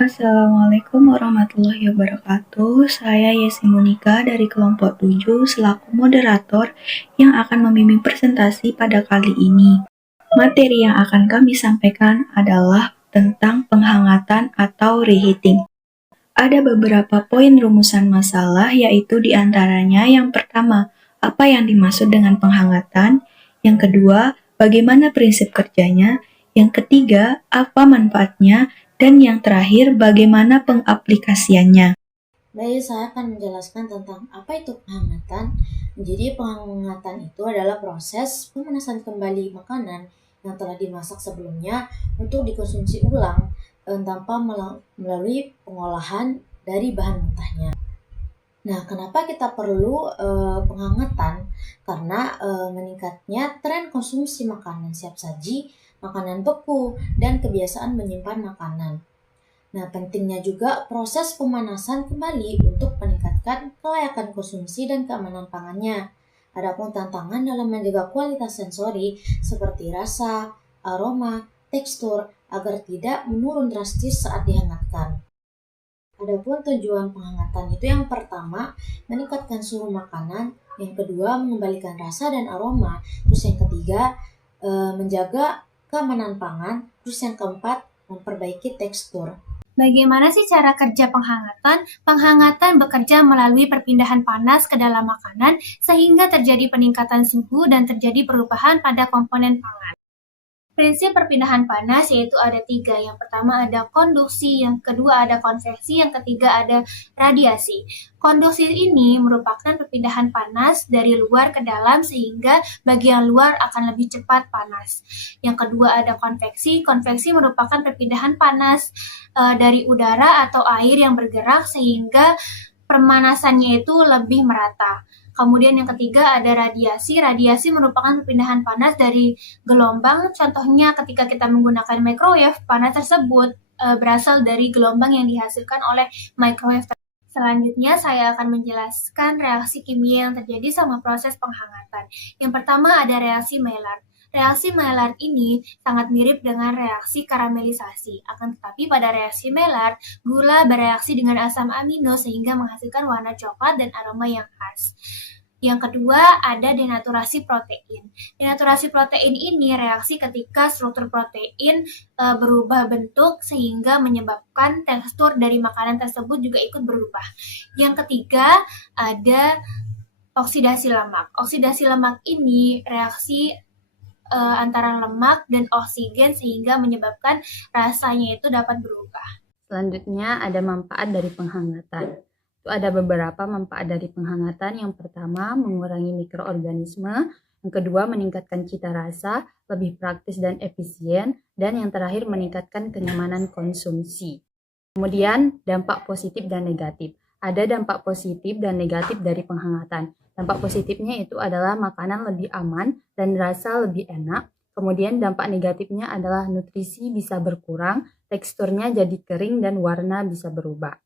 Assalamualaikum warahmatullahi wabarakatuh. Saya Yesi Monika dari kelompok 7 selaku moderator yang akan membimbing presentasi pada kali ini. Materi yang akan kami sampaikan adalah tentang penghangatan atau reheating. Ada beberapa poin rumusan masalah, yaitu diantaranya yang pertama, apa yang dimaksud dengan penghangatan? Yang kedua, bagaimana prinsip kerjanya? Yang ketiga, apa manfaatnya? Dan yang terakhir, bagaimana pengaplikasiannya? Baik, saya akan menjelaskan tentang apa itu penghangatan. Jadi, penghangatan itu adalah proses pemanasan kembali makanan yang telah dimasak sebelumnya untuk dikonsumsi ulang tanpa melalui pengolahan dari bahan mentahnya. Nah, kenapa kita perlu penghangatan? Karena meningkatnya tren konsumsi makanan siap saji, makanan beku, dan kebiasaan menyimpan makanan. Nah, pentingnya juga proses pemanasan kembali untuk meningkatkan kelayakan konsumsi dan keamanan pangannya. Adapun tantangan dalam menjaga kualitas sensori seperti rasa, aroma, tekstur agar tidak menurun drastis saat dihangatkan. Adapun tujuan penghangatan itu yang pertama, meningkatkan suhu makanan, yang kedua mengembalikan rasa dan aroma, terus yang ketiga menjaga keamanan pangan, terus yang keempat memperbaiki tekstur. Bagaimana sih cara kerja penghangatan? Penghangatan bekerja melalui perpindahan panas ke dalam makanan sehingga terjadi peningkatan suhu dan terjadi perubahan pada komponen pangan. Prinsip perpindahan panas yaitu ada 3. Yang pertama ada konduksi, yang kedua ada konveksi, yang ketiga ada radiasi. Konduksi ini merupakan perpindahan panas dari luar ke dalam sehingga bagian luar akan lebih cepat panas. Yang kedua ada konveksi. Konveksi merupakan perpindahan panas dari udara atau air yang bergerak sehingga pemanasannya itu lebih merata. Kemudian yang ketiga ada radiasi. Radiasi merupakan perpindahan panas dari gelombang. Contohnya ketika kita menggunakan microwave, panas tersebut berasal dari gelombang yang dihasilkan oleh microwave. Selanjutnya saya akan menjelaskan reaksi kimia yang terjadi sama proses penghangatan. Yang pertama ada reaksi Maillard. Reaksi Maillard ini sangat mirip dengan reaksi karamelisasi. Akan tetapi pada reaksi Maillard, gula bereaksi dengan asam amino sehingga menghasilkan warna coklat dan aroma yang khas. Yang kedua ada denaturasi protein. Denaturasi protein ini reaksi ketika struktur protein berubah bentuk sehingga menyebabkan tekstur dari makanan tersebut juga ikut berubah. Yang ketiga ada oksidasi lemak. Oksidasi lemak ini reaksi antara lemak dan oksigen sehingga menyebabkan rasanya itu dapat berubah. Selanjutnya ada manfaat dari penghangatan. Itu ada beberapa manfaat dari penghangatan. Yang pertama, mengurangi mikroorganisme. Yang kedua, meningkatkan cita rasa, lebih praktis dan efisien. Dan yang terakhir, meningkatkan kenyamanan konsumsi. Kemudian, dampak positif dan negatif. Ada dampak positif dan negatif dari penghangatan. Dampak positifnya itu adalah makanan lebih aman dan rasa lebih enak. Kemudian dampak negatifnya adalah nutrisi bisa berkurang, teksturnya jadi kering dan warna bisa berubah.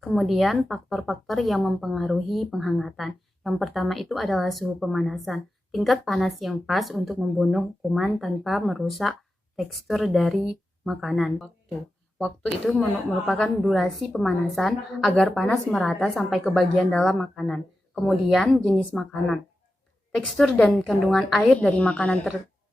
Kemudian faktor-faktor yang mempengaruhi penghangatan. Yang pertama itu adalah suhu pemanasan. Tingkat panas yang pas untuk membunuh kuman tanpa merusak tekstur dari makanan. Waktu itu merupakan durasi pemanasan agar panas merata sampai ke bagian dalam makanan. Kemudian jenis makanan. Tekstur dan kandungan air dari makanan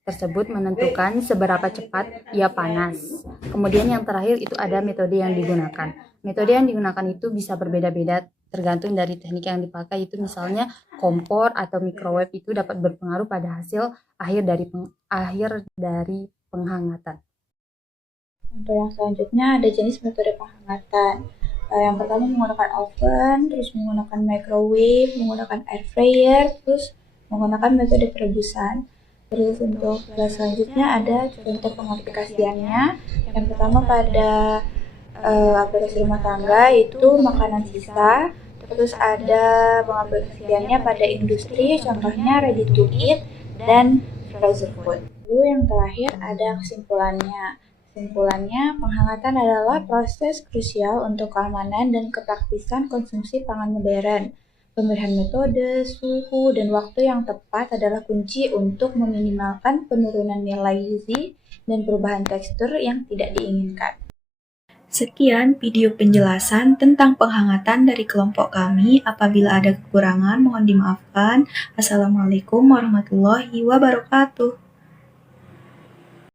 tersebut menentukan seberapa cepat ia panas. Kemudian yang terakhir itu ada metode yang digunakan. Metode yang digunakan itu bisa berbeda-beda tergantung dari teknik yang dipakai. Itu misalnya kompor atau microwave itu dapat berpengaruh pada hasil akhir dari penghangatan. Untuk yang selanjutnya ada jenis metode penghangatan. Yang pertama menggunakan oven, terus menggunakan microwave, menggunakan air fryer, terus menggunakan metode perebusan. Terus untuk selanjutnya ada contoh pengaplikasiannya. Yang pertama pada aplikasi rumah tangga itu makanan sisa. Terus ada pengaplikasiannya pada industri, contohnya ready to eat dan frozen food. Lalu yang terakhir ada kesimpulannya. Kesimpulannya, penghangatan adalah proses krusial untuk keamanan dan kepraktisan konsumsi pangan modern. Pemilihan metode, suhu, dan waktu yang tepat adalah kunci untuk meminimalkan penurunan nilai gizi dan perubahan tekstur yang tidak diinginkan. Sekian video penjelasan tentang penghangatan dari kelompok kami. Apabila ada kekurangan, mohon dimaafkan. Assalamualaikum warahmatullahi wabarakatuh.